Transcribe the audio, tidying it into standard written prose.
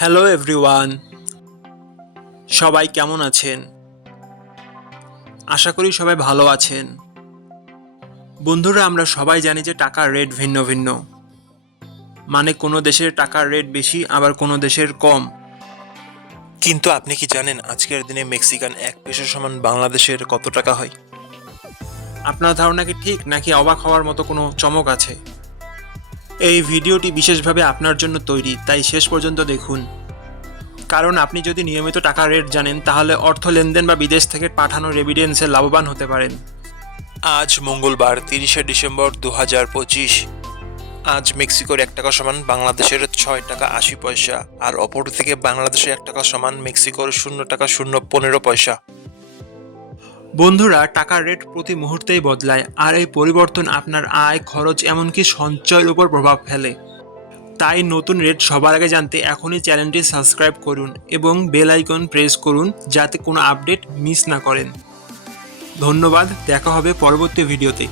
Hello everyone, সবাই কেমন আছেন? আশা করি সবাই ভালো আছেন। বন্ধুরা, আমরা সবাই জানি যে টাকার রেট ভিন্ন ভিন্ন। মানে কোনো দেশের টাকার রেট বেশি, আবার কোনো দেশের কম। কিন্তু আপনি কি জানেন আজকের দিনে মেক্সিকান 1 পেসো সমান বাংলাদেশের কত টাকা হয়? আপনার ধারণা কি ঠিক, নাকি অবাক হওয়ার মতো কোনো চমক আছে? এই ভিডিওটি বিশেষভাবে আপনার জন্য তৈরি, তাই শেষ পর্যন্ত দেখুন। কারণ আপনি যদি নিয়মিত টাকার রেট জানেন, তাহলে অর্থ লেনদেন বা বিদেশ থেকে পাঠানো রেমিটেন্সে লাভবান হতে পারেন। আজ মঙ্গলবার 30শে ডিসেম্বর 2025। আজ মেক্সিকোর 1 টাকা সমান বাংলাদেশের 6 টাকা 80 পয়সা, আর অপর থেকে বাংলাদেশের 1 টাকা সমান মেক্সিকোর 0 টাকা 0.15 পয়সা। বন্ধুরা, টাকার রেট প্রতি মুহূর্তেই বদলায়, আর এই পরিবর্তন আপনার আয়, খরচ, এমনকি সঞ্চয়ের উপর প্রভাব ফেলে। তাই নতুন রেট সবার আগে জানতে এখনই চ্যানেলটি সাবস্ক্রাইব করুন এবং বেল আইকন প্রেস করুন, যাতে কোনো আপডেট মিস না করেন। ধন্যবাদ, দেখা হবে পরবর্তী ভিডিওতে।